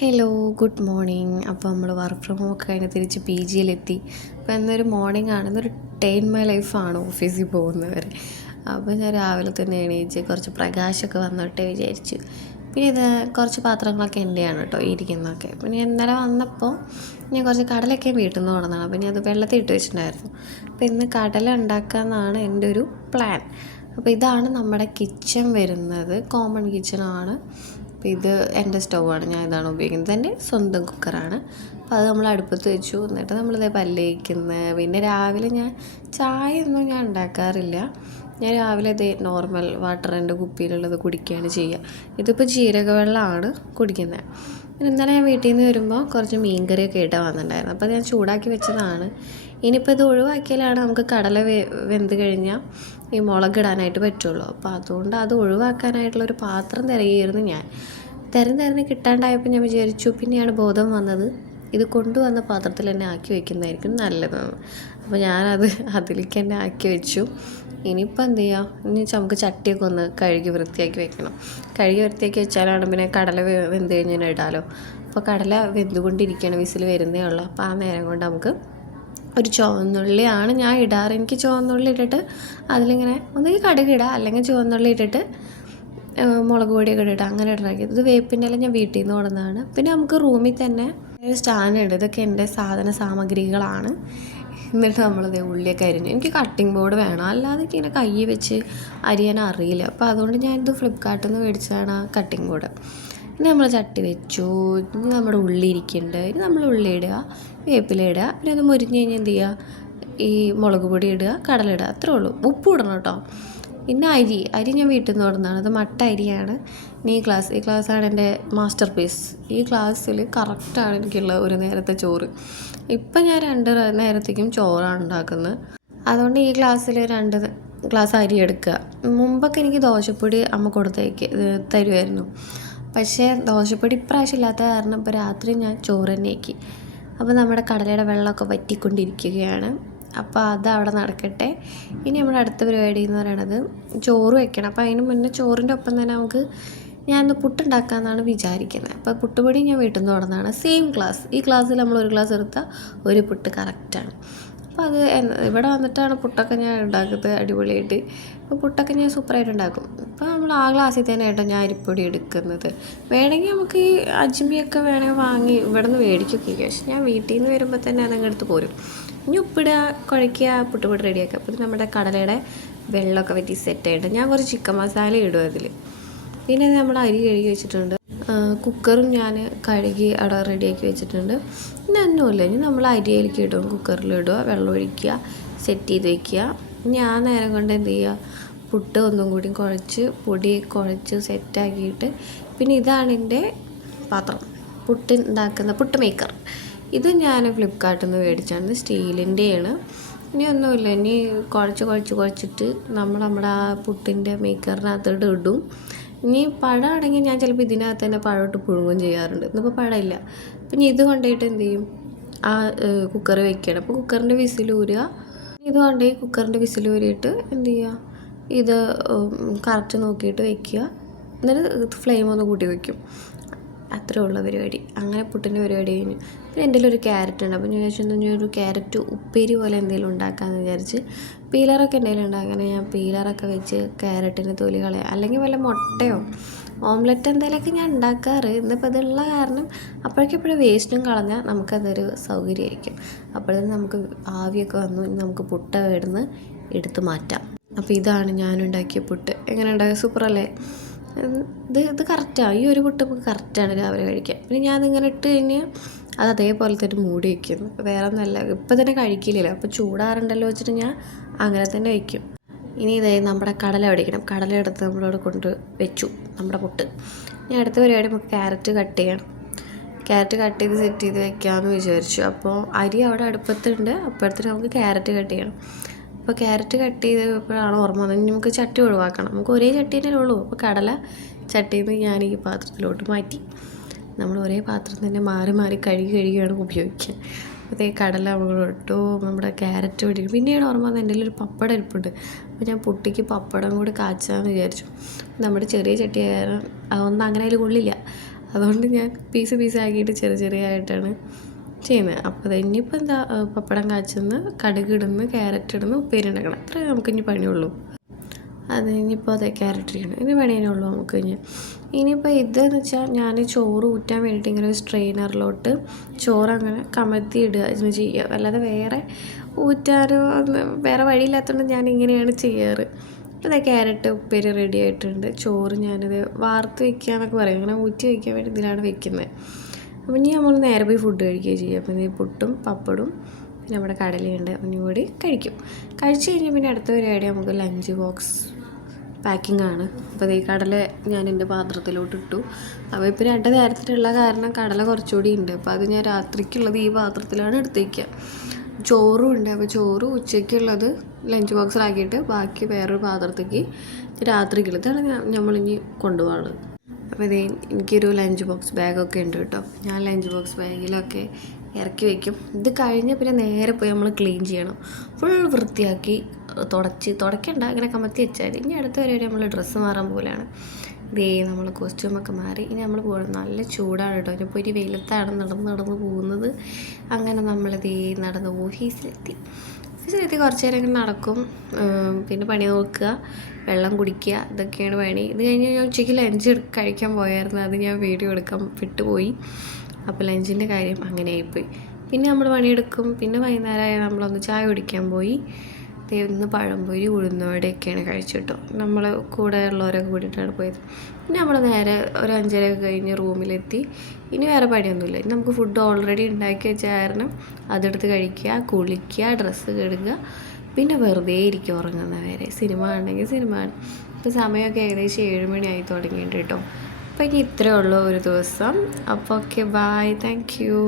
Hello good morning. അപ്പോൾ നമ്മൾ work from home ഒക്കെ കഴിഞ്ഞ് തിരിച്ച് പി ജിയിലെത്തി. അപ്പോൾ എന്നൊരു മോർണിംഗ് ആണ്, ഇന്നൊരു ഡേ ഇൻ മൈ ലൈഫാണ് ഓഫീസിൽ പോകുന്നവർ. അപ്പോൾ ഞാൻ രാവിലെ തന്നെ എണീച്ച് കുറച്ച് പ്രകാശമൊക്കെ വന്നോട്ടെ വിചാരിച്ചു. പിന്നെ ഇത് കുറച്ച് പാത്രങ്ങളൊക്കെ എൻ്റെയാണ് കേട്ടോ ഇരിക്കുന്നതൊക്കെ. പിന്നെ ഇന്നലെ വന്നപ്പോൾ ഞാൻ കുറച്ച് കടലൊക്കെ വീട്ടിൽ നിന്ന് കൊണ്ടുവന്നതാണ്. അപ്പോൾ ഞാൻ അത് വെള്ളത്തിൽ ഇട്ട് വെച്ചിട്ടുണ്ടായിരുന്നു. അപ്പോൾ ഇന്ന് കടല ഉണ്ടാക്കാമെന്നാണ് എൻ്റെ ഒരു പ്ലാൻ. അപ്പോൾ ഇതാണ് നമ്മുടെ കിച്ചൺ വരുന്നത്, കോമൺ കിച്ചണാണ്. അപ്പോൾ ഇത് എൻ്റെ സ്റ്റൗവാണ്, ഞാൻ ഇതാണ് ഉപയോഗിക്കുന്നത്. എൻ്റെ സ്വന്തം കുക്കറാണ്. അപ്പോൾ അത് നമ്മൾ അടുപ്പത്ത് വെച്ചു. എന്നിട്ട് നമ്മളിത് പല്ല് തേക്കുന്നത്. പിന്നെ രാവിലെ ഞാൻ ചായ ഒന്നും ഞാൻ ഉണ്ടാക്കാറില്ല. ഞാൻ രാവിലെ ഇത് നോർമൽ വാട്ടറിൻ്റെ കുപ്പിയിലുള്ളത് കുടിക്കുകയാണ് ചെയ്യുക. ഇതിപ്പോൾ ജീരക വെള്ളമാണ് കുടിക്കുന്നത്. പിന്നെ ഇന്നലെ ഞാൻ വീട്ടിൽ നിന്ന് വരുമ്പോൾ കുറച്ച് മീൻകറിയൊക്കെ ആയിട്ടാണ് വന്നിട്ടുണ്ടായിരുന്നു. അപ്പോൾ ഞാൻ ചൂടാക്കി വെച്ചതാണ്. ഇനിയിപ്പോൾ ഇത് ഒഴിവാക്കിയാലാണ് നമുക്ക് കടല വെന്ത് കഴിഞ്ഞാൽ ഈ മുളകിടാനായിട്ട് പറ്റുള്ളൂ. അപ്പോൾ അതുകൊണ്ട് അത് ഒഴിവാക്കാനായിട്ടുള്ളൊരു പാത്രം തിരകിയിരുന്നു ഞാൻ. തിരഞ്ഞ് കിട്ടാണ്ടായപ്പോൾ ഞാൻ വിചാരിച്ചു, പിന്നെയാണ് ബോധം വന്നത് ഇത് കൊണ്ടുവന്ന പാത്രത്തിൽ തന്നെ ആക്കി വയ്ക്കുന്നതായിരിക്കും നല്ലതെന്ന്. അപ്പോൾ ഞാനത് അതിലേക്ക് തന്നെ ആക്കി വെച്ചു. ഇനിയിപ്പോൾ എന്ത് ചെയ്യാം, ഇനി നമുക്ക് ചട്ടിയൊക്കെ ഒന്ന് കഴുകി വൃത്തിയാക്കി വെക്കണം. കഴുകി വൃത്തിയാക്കി വെച്ചാലാണ് പിന്നെ കടല വെന്ത് കഴിഞ്ഞാൽ ഇടാമല്ലോ. അപ്പോൾ കടല വെന്തുകൊണ്ടിരിക്കുകയാണ്, വിസിൽ വരുന്നേ ഉള്ളൂ. അപ്പോൾ ആ നേരം കൊണ്ട് നമുക്ക് ഒരു ചുവന്നുള്ളിയാണ് ഞാൻ ഇടാറ്. എനിക്ക് ചുവന്നുള്ളി ഇട്ടിട്ട് അതിലിങ്ങനെ ഒന്നുകിൽ കടുക് ഇടാം, അല്ലെങ്കിൽ ചുവന്നുള്ളി ഇട്ടിട്ട് മുളക് പൊടിയൊക്കെ ഇട്ടിട്ട് അങ്ങനെ ഇടാക്കി. ഇത് വേപ്പിൻ്റെ എല്ലാം ഞാൻ വീട്ടിൽ നിന്ന് കൊണ്ടുവന്നതാണ്. പിന്നെ നമുക്ക് റൂമിൽ തന്നെ ഒരു സ്റ്റാൻഡ് ഉണ്ട്. ഇതൊക്കെ എൻ്റെ സാധന സാമഗ്രികളാണ്. എന്നിട്ട് നമ്മളിത് ഉള്ളിയൊക്കെ അരിഞ്ഞു. എനിക്ക് കട്ടിംഗ് ബോർഡ് വേണം, അല്ലാതെ ഇങ്ങനെ കൈ വെച്ച് അരിയാൻ അറിയില്ല. അപ്പോൾ അതുകൊണ്ട് ഞാനിത് ഫ്ലിപ്കാർട്ടിൽ നിന്ന് മേടിച്ചതാണ് ആ കട്ടിംഗ് ബോർഡ്. ഇനി നമ്മൾ ചട്ടി വെച്ചു. ഇനി നമ്മുടെ ഉള്ളി ഇരിക്കുന്നുണ്ട്. ഇനി നമ്മൾ ഉള്ളി ഇടുക, വേപ്പില ഇടുക. പിന്നെ അത് മുരിഞ്ഞ് കഴിഞ്ഞാൽ എന്ത് ചെയ്യുക, ഈ മുളക് പൊടി ഇടുക, കടല ഇടുക, അത്രേ ഉള്ളൂ. ഉപ്പ് ഇടണം കേട്ടോ. പിന്നെ അരി ഞാൻ വീട്ടിൽ നിന്ന് കൊണ്ടുവന്നതാണ്. അത് മട്ട അരിയാണ്. ഇനി ഈ ഗ്ലാസ്സാണ് എൻ്റെ മാസ്റ്റർ പീസ്. ഈ ഗ്ലാസ്സിൽ കറക്റ്റാണ് എനിക്കുള്ള ഒരു നേരത്തെ ചോറ്. ഇപ്പം ഞാൻ 2 നേരത്തേക്കും ചോറാണ് ഉണ്ടാക്കുന്നത്. അതുകൊണ്ട് ഈ ഗ്ലാസ്സിൽ 2 ഗ്ലാസ് അരി എടുക്കുക. മുമ്പൊക്കെ എനിക്ക് ദോശപ്പൊടി അമ്മ തരുമായിരുന്നു. പക്ഷേ ദോശപ്പൊടി ഇപ്രാവശ്യം ഇല്ലാത്ത കാരണം ഇപ്പോൾ രാത്രി ഞാൻ ചോറ് തന്നെ ആക്കി. അപ്പോൾ നമ്മുടെ കടലയുടെ വെള്ളമൊക്കെ വറ്റിക്കൊണ്ടിരിക്കുകയാണ്. അപ്പോൾ അത് അവിടെ നടക്കട്ടെ. ഇനി നമ്മുടെ അടുത്ത പരിപാടി എന്ന് പറയുന്നത് ചോറ് വെക്കണം. അപ്പോൾ അതിന് മുന്നേ ചോറിൻ്റെ ഒപ്പം തന്നെ ഞാനൊന്ന് പുട്ടുണ്ടാക്കാമെന്നാണ് വിചാരിക്കുന്നത്. അപ്പോൾ പുട്ടുപൊടി ഞാൻ വീട്ടിൽ നിന്ന് കൊണ്ടുവന്നതാണ്. സെയിം ഗ്ലാസ്, ഈ ഗ്ലാസ്സിൽ നമ്മൾ ഒരു ഗ്ലാസ് എടുത്താൽ ഒരു പുട്ട് കറക്റ്റാണ്. അപ്പോൾ അത് ഇവിടെ വന്നിട്ടാണ് പുട്ടൊക്കെ ഞാൻ ഉണ്ടാക്കുന്നത് അടിപൊളിയായിട്ട്. അപ്പോൾ പുട്ടൊക്കെ ഞാൻ സൂപ്പറായിട്ട് ഉണ്ടാക്കും. അപ്പോൾ നമ്മൾ ആ ഗ്ലാസ്സിൽ തന്നെ കേട്ടോ ഞാൻ അരിപ്പൊടി എടുക്കുന്നത്. വേണമെങ്കിൽ നമുക്ക് ഈ അജ്മിയൊക്കെ വേണമെങ്കിൽ വാങ്ങി ഇവിടെ നിന്ന് മേടിക്കൊക്കെ. പക്ഷേ ഞാൻ വീട്ടിൽ നിന്ന് വരുമ്പോൾ തന്നെ അതങ്ങ് എടുത്ത് പോരും. ഇനി ഉപ്പിടുക, കുഴയ്ക്കുക, പുട്ടുപൊടി റെഡിയാക്കുക. അപ്പോൾ നമ്മുടെ കടലയുടെ വെള്ളമൊക്കെ വറ്റി സെറ്റായിട്ട് ഞാൻ കുറച്ച് ചിക്കൻ മസാല ഇടും അതിൽ. പിന്നെ നമ്മൾ അരി കഴുകി വെച്ചിട്ടുണ്ട്. കുക്കറും ഞാൻ കഴുകി അവിടെ റെഡിയാക്കി വെച്ചിട്ടുണ്ട്. പിന്നെ ഒന്നുമില്ല, ഇനി നമ്മൾ അരിയിലേക്ക് ഇടും, കുക്കറിലിടുക, വെള്ളം ഒഴിക്കുക, സെറ്റ് ചെയ്ത് വയ്ക്കുക. ഇനി ആ നേരം കൊണ്ട് എന്ത് ചെയ്യുക, പുട്ട് ഒന്നും കൂടി പൊടി കുഴച്ച് സെറ്റാക്കിയിട്ട്. പിന്നെ ഇതാണ് എൻ്റെ പാത്രം, പുട്ട് മേക്കർ. ഇത് ഞാൻ ഫ്ലിപ്കാർട്ടിൽ നിന്ന് മേടിച്ചാണ്, സ്റ്റീലിൻ്റെയാണ്. ഇനി ഒന്നുമില്ല, ഇനി കുഴച്ചിട്ട് നമ്മുടെ ആ പുട്ടിൻ്റെ മേക്കറിനകത്തോട്ട് ഇടും. ഇനി പഴമാണെങ്കിൽ ഞാൻ ചിലപ്പോൾ ഇതിനകത്ത് തന്നെ പഴമിട്ട് പുഴുങ്ങുകയും ചെയ്യാറുണ്ട്. ഇന്നിപ്പോൾ പഴമില്ല. പിന്നെ ഇത് കൊണ്ടുപോയിട്ട് എന്ത് ചെയ്യും, ആ കുക്കർ വെക്കണം. അപ്പോൾ കുക്കറിൻ്റെ വിസിൽ ഊരുക. ഇത് കൊണ്ടുപോയി കുക്കറിൻ്റെ വിസിൽ ഊരിയിട്ട് എന്ത് ചെയ്യുക, ഇത് കറക്റ്റ് നോക്കിയിട്ട് വെക്കുക. എന്നിട്ട് ഫ്ലെയിം ഒന്ന് കൂട്ടി വയ്ക്കും. അത്രേ ഉള്ള പരിപാടി. അങ്ങനെ പുട്ടിൻ്റെ പരിപാടി കഴിഞ്ഞു. പിന്നെ എൻ്റെ ഒരു ക്യാരറ്റ് ഉണ്ട്. അപ്പോൾ ഞാൻ വിചാരിച്ചു ഒരു ക്യാരറ്റ് ഉപ്പേരി പോലെ എന്തെങ്കിലും ഉണ്ടാക്കാമെന്ന് വിചാരിച്ച്. പീലറൊക്കെ എന്തെങ്കിലും ഉണ്ട്. അങ്ങനെ ഞാൻ പീലറൊക്കെ വെച്ച് ക്യാരറ്റിൻ്റെ തൊലി കളയാം, അല്ലെങ്കിൽ വല്ല മുട്ടയോ ഓംലെറ്റ് എന്തെങ്കിലുമൊക്കെ ഞാൻ ഉണ്ടാക്കാറ്. ഇന്നിപ്പോൾ ഇതുള്ള കാരണം അപ്പോഴേക്കെപ്പോഴും വേസ്റ്റും കളഞ്ഞാൽ നമുക്കതൊരു സൗകര്യമായിരിക്കും. അപ്പോഴത്തേക്കും നമുക്ക് ആവിയൊക്കെ വന്നു, നമുക്ക് പുട്ട ഇടുന്ന് എടുത്ത് മാറ്റാം. അപ്പോൾ ഇതാണ് ഞാനുണ്ടാക്കിയ പുട്ട്. എങ്ങനെ ഉണ്ടാക്കുക, സൂപ്പറല്ലേ? ഇത് കറക്റ്റാണ്. ഈ ഒരു പുട്ട് നമുക്ക് കറക്റ്റാണ് രാവിലെ കഴിക്കാൻ. പിന്നെ ഞാനിങ്ങനെ ഇട്ട് കഴിഞ്ഞാൽ അത് അതേപോലെ തന്നെ മൂടി വയ്ക്കുന്നു. വേറെ ഒന്നല്ല, ഇപ്പം തന്നെ കഴിക്കില്ലല്ലോ. അപ്പോൾ ചൂടാറുണ്ടല്ലോ വെച്ചിട്ട് ഞാൻ അങ്ങനെ തന്നെ വയ്ക്കും. ഇനി ഇതേ നമ്മുടെ കടല ഒടിക്കണം. കടല എടുത്ത് നമ്മളോട് കൊണ്ട് വെച്ചു നമ്മുടെ പുട്ട്. ഇനി അടുത്ത പരിപാടി നമുക്ക് ക്യാരറ്റ് കട്ട് ചെയ്യണം. ക്യാരറ്റ് കട്ട് ചെയ്ത് സെറ്റ് ചെയ്ത് വെക്കാമെന്ന് വിചാരിച്ചു. അപ്പോൾ അരി അവിടെ അടുപ്പത്തുണ്ട്, അപ്പോഴത്തേനും നമുക്ക് ക്യാരറ്റ് കട്ട് ചെയ്യണം. അപ്പോൾ ക്യാരറ്റ് കട്ട് ചെയ്തപ്പോഴാണ് ഓർമ്മ വന്നത് നമുക്ക് ചട്ടി ഒഴിവാക്കണം. നമുക്ക് ഒരേ ചട്ടി തന്നെ ഉള്ളൂ. അപ്പോൾ കടല ചട്ടിയിൽ നിന്ന് ഞാൻ ഈ പാത്രത്തിലോട്ട് മാറ്റി. നമ്മൾ ഒരേ പാത്രം തന്നെ മാറി കഴുകിയാണ് ഉപയോഗിക്കുക. അതേ കടല നമ്മളിട്ടു, നമ്മുടെ ക്യാരറ്റ് പിടിക്കും. പിന്നെയാണ് ഓർമ്മ വന്നത് എൻ്റെ ഒരു പപ്പടം ഇരിപ്പുണ്ട്. അപ്പോൾ ഞാൻ പുട്ടിക്ക് പപ്പടം കൂടി കാച്ചാമെന്ന് വിചാരിച്ചു. നമ്മുടെ ചെറിയ ചട്ടി ആയാലും അതൊന്നും അങ്ങനെ അതിൽ കൊള്ളില്ല. അതുകൊണ്ട് ഞാൻ പീസ് ആക്കിയിട്ട് ചെറിയതായിട്ടാണ് ചെയ്യുന്നത്. അപ്പോൾ ഇനിയിപ്പോൾ എന്താ, പപ്പടം കാച്ചുന്ന, കടുക് ഇടുന്നു, ക്യാരറ്റ് ഇടുന്നു, ഉപ്പേരി ഉണ്ടാക്കണം. അത്രേ നമുക്ക് ഇനി പണിയുള്ളൂ. അത് ഇനിയിപ്പോൾ അതെ ക്യാരറ്റ് ഇരിക്കണം, ഇനി പണിയേ ഉള്ളൂ നമുക്ക്. ഇനിയിപ്പോൾ ഇതെന്ന് വെച്ചാൽ ഞാൻ ചോറ് ഊറ്റാൻ വേണ്ടിയിട്ട് ഇങ്ങനെ ഒരു സ്ട്രെയിനറിലോട്ട് ചോറ് അങ്ങനെ കമഴ്ത്തി ഇടുക എന്ന് ചെയ്യുക. അല്ലാതെ വേറെ ഊറ്റാനോ വേറെ വഴിയില്ലാത്തതുകൊണ്ട് ഞാൻ ഇങ്ങനെയാണ് ചെയ്യാറ്. അപ്പോൾ അതെ ക്യാരറ്റ് ഉപ്പേരി റെഡി ആയിട്ടുണ്ട്. ചോറ് ഞാനത് വാർത്ത് വയ്ക്കുക എന്നൊക്കെ പറയും, അങ്ങനെ ഊറ്റി വയ്ക്കാൻ വേണ്ടി ഇതിലാണ് വെക്കുന്നത്. അപ്പോൾ ഇനി നമ്മൾ നേരെ പോയി ഫുഡ് കഴിക്കുകയും ചെയ്യും. അപ്പോൾ ഈ പുട്ടും പപ്പടും പിന്നെ നമ്മുടെ കടലയുണ്ട്, ഒന്നും കൂടി കഴിക്കും. കഴിച്ച് കഴിഞ്ഞാൽ പിന്നെ അടുത്ത പരിപാടി നമുക്ക് ലഞ്ച് ബോക്സ് പാക്കിംഗ് ആണ്. അപ്പോൾ ഈ കടല ഞാൻ എൻ്റെ പാത്രത്തിലോട്ട് ഇട്ടു. അപ്പോൾ ഇപ്പോൾ 2 നേരത്തിനുള്ള കാരണം കടല കുറച്ചുകൂടി ഉണ്ട്. അപ്പോൾ അത് ഞാൻ രാത്രിക്കുള്ളത് ഈ പാത്രത്തിലാണ് എടുത്തേക്കുക. ചോറും ഉണ്ട്. അപ്പോൾ ചോറ് ഉച്ചയ്ക്കുള്ളത് ലഞ്ച് ബോക്സിലാക്കിയിട്ട് ബാക്കി വേറൊരു പാത്രത്തേക്ക് രാത്രിക്കുള്ളതാണ് നമ്മളിനി കൊണ്ടുപോകാനുള്ളത്. അപ്പോൾ ഇതേ എനിക്കൊരു ലഞ്ച് ബോക്സ് ബാഗൊക്കെ ഉണ്ട് കേട്ടോ. ഞാൻ ലഞ്ച് ബോക്സ് ബാഗിലൊക്കെ ഇറക്കി വയ്ക്കും. ഇത് കഴിഞ്ഞ് പിന്നെ നേരെ പോയി നമ്മൾ ക്ലീൻ ചെയ്യണം. ഫുൾ വൃത്തിയാക്കി തുടയ്ക്കണ്ട, അങ്ങനെ കമത്തി വെച്ചാൽ ഇനി അടുത്ത പരിപാടി നമ്മൾ ഡ്രസ്സ് മാറാൻ പോലെയാണ്. ഇതേ നമ്മൾ കോസ്റ്റ്യൂമൊക്കെ മാറി ഇനി നമ്മൾ പോകണം. നല്ല ചൂടാണ് കേട്ടോ. ഇപ്പോൾ ഒരു വെയിലത്താണ് നടന്ന് പോകുന്നത്. അങ്ങനെ നമ്മളിതേ നടന്ന് ഓഫീസിലെത്തി കുറച്ച് നേരം ഇങ്ങനെ നടക്കും. പിന്നെ പണി നോക്കുക, വെള്ളം കുടിക്കുക, ഇതൊക്കെയാണ് പണി. ഇത് കഴിഞ്ഞ് ഞാൻ ഉച്ചയ്ക്ക് ലഞ്ച് കഴിക്കാൻ പോയായിരുന്നു. അത് ഞാൻ വീഡിയോ എടുക്കാൻ വിട്ടുപോയി. അപ്പോൾ ലഞ്ചിൻ്റെ കാര്യം അങ്ങനെ ആയിപ്പോയി. പിന്നെ നമ്മൾ പണിയെടുക്കും. പിന്നെ വൈകുന്നേരമായി നമ്മളൊന്ന് ചായ കുടിക്കാൻ പോയി. ഇന്ന് പഴംപൊരി ഉഴുന്നുവടയൊക്കെയാണ് കഴിച്ചിട്ടോ. നമ്മൾ കൂടെ ഉള്ളവരൊക്കെ കൂടിയിട്ടാണ് പോയത്. പിന്നെ നമ്മൾ നേരെ ഒരു 5:30 കഴിഞ്ഞ് റൂമിലെത്തി. ഇനി വേറെ പണിയൊന്നുമില്ല. ഇനി നമുക്ക് ഫുഡ് ഓൾറെഡി ഉണ്ടാക്കി വെച്ച കാരണം അതെടുത്ത് കഴിക്കുക, കുളിക്കുക, ഡ്രസ്സ് കഴുകുക, പിന്നെ വെറുതെ ഇരിക്കുക ഉറങ്ങുന്നവരെ. സിനിമ ആണെങ്കിൽ സിനിമ ആണ്. ഇപ്പോൾ സമയമൊക്കെ ഏകദേശം 7 മണിയായി തുടങ്ങിയിട്ട് കേട്ടോ. അപ്പോൾ ഇനി ഇത്രയേ ഉള്ളൂ ഒരു ദിവസം. അപ്പോൾ ഓക്കെ, ബൈ, താങ്ക് യു.